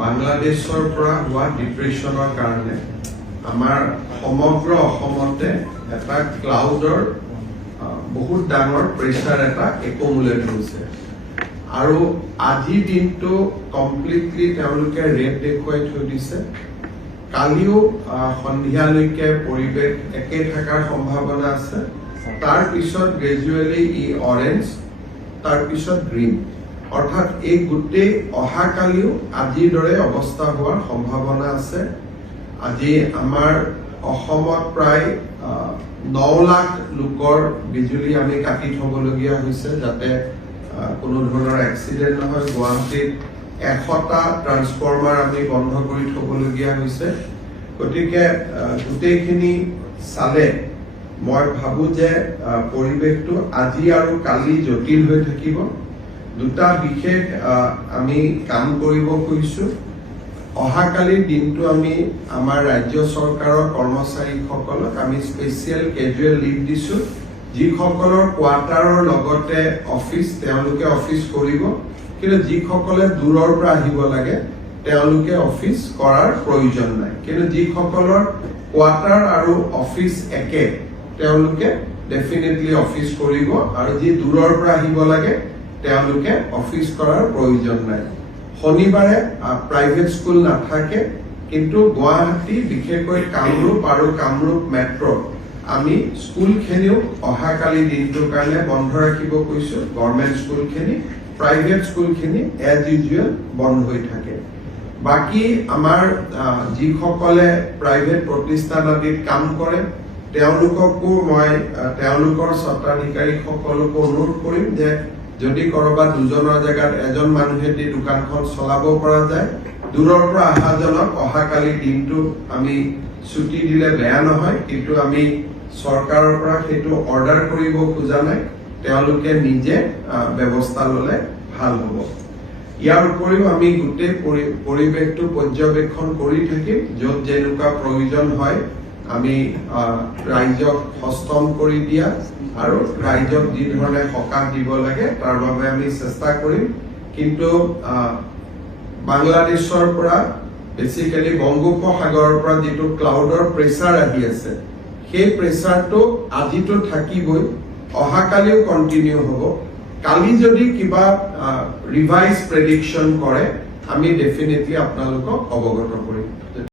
বাংলাদেশৰ পৰা হোৱা ডিপ্ৰেশ্যনৰ কাৰণে আমাৰ সমগ্ৰ অসমতে এটা ক্লাউডৰ বহুত ডাঙৰ প্ৰেছাৰ এটা একুমুলেট হৈছে আৰু আজিৰ দিনটো কমপ্লিটলি তেওঁলোকে ৰেড দেখুৱাই থৈ দিছে। কালিও সন্ধিয়ালৈকে পৰিৱেশ একে থকাৰ সম্ভাৱনা আছে। তাৰ পিছত গ্ৰেজুৱেলি ই অৰেঞ্জ, তাৰ পিছত গ্ৰীণ, অৰ্থাৎ এই গোটেই অহাকালিও আজিৰ দৰে অৱস্থা হোৱাৰ সম্ভাৱনা আছে। আজি আমাৰ অসমত প্ৰায় 9 লাখ লোকৰ বিজুলী আমি কাটি থবলগীয়া হৈছে যাতে কোনো ধৰণৰ এক্সিডেণ্ট নহয়। গুৱাহাটীত 100টা ট্ৰান্সফৰ্মাৰ আমি বন্ধ কৰি থবলগীয়া হৈছে। গতিকে গোটেইখিনি চালে মই ভাবো যে পৰিৱেশটো আজি আৰু কালি জটিল হৈ থাকিব। দুটা বিশেষ আমি কাম কৰিব খুজিছো। অহাকালিৰ দিনটো আমি আমাৰ ৰাজ্য চৰকাৰৰ কৰ্মচাৰীসকলক আমি স্পেচিয়েল কেজুৱেল লিভ দিছো। যিসকলৰ কোৱাৰ্টাৰৰ লগতে অফিচ তেওঁলোকে অফিচ কৰিব, কিন্তু যিসকলে দূৰৰ পৰা আহিব লাগে তেওঁলোকে অফিচ কৰাৰ প্ৰয়োজন নাই। কিন্তু যিসকলৰ কোৱাৰ্টাৰ আৰু অফিচ একে তেওঁলোকে ডেফিনেটলি অফিচ কৰিব, আৰু যি দূৰৰ পৰা আহিব লাগে তেওঁলোকে অফিচ কৰাৰ প্ৰয়োজন নাই। শনিবাৰে প্ৰাইভেট স্কুল নাথাকে, কিন্তু গুৱাহাটী বিশেষকৈ কামৰূপ আৰু কামৰূপ মেট্ৰ আমি স্কুলখিনিও অহাকালি দিনটোৰ কাৰণে বন্ধ ৰাখিব কৈছো। গভৰ্ণমেণ্ট স্কুলখিনি, প্ৰাইভেট স্কুলখিনি এজ ইউজুৱেল বন্ধ হৈ থাকে। বাকী আমাৰ যিসকলে প্ৰাইভেট প্ৰতিষ্ঠান আদিত কাম কৰে তেওঁলোককো মই তেওঁলোকৰ স্বত্বাধিকাৰীসকলকো অনুৰোধ কৰিম যে যদি কৰবাত দুজনৰ জেগাত এজন মানুহেদি দোকানখন চলাব পৰা যায়, দূৰৰ পৰা অহাজনক অহাকালি দিনটো আমি ছুটি দিলে বেয়া নহয়, কিন্তু আমি চৰকাৰৰ পৰা সেইটো অৰ্ডাৰ কৰিব খোজা নাই। তেওঁলোকে নিজে ব্যৱস্থা ললে ভাল হ'ব। ইয়াৰ উপৰিও আমি গোটেই পৰিৱেশটো পৰ্যবেক্ষণ কৰি থাকিম। য'ত যেনেকুৱা প্ৰয়োজন হয় আমি ৰাইজক হস্তম কৰি দিয়া আৰু ৰাইজক যি ধৰণে সকাহ দিব লাগে তাৰ বাবে আমি চেষ্টা কৰিম। কিন্তু বাংলাদেশৰ পৰা বেচিকেলি বংগোপসাগৰৰ পৰা যিটো ক্লাউডৰ প্ৰেছাৰ আহি আছে, সেই প্ৰেছাৰটো আজিতো থাকিবই, অহাকালিও কণ্টিনিউ হ'ব। কালি যদি কিবা ৰিভাইজ প্ৰেডিকশ্যন কৰে আমি ডেফিনেটলি আপোনালোকক অৱগত কৰিম।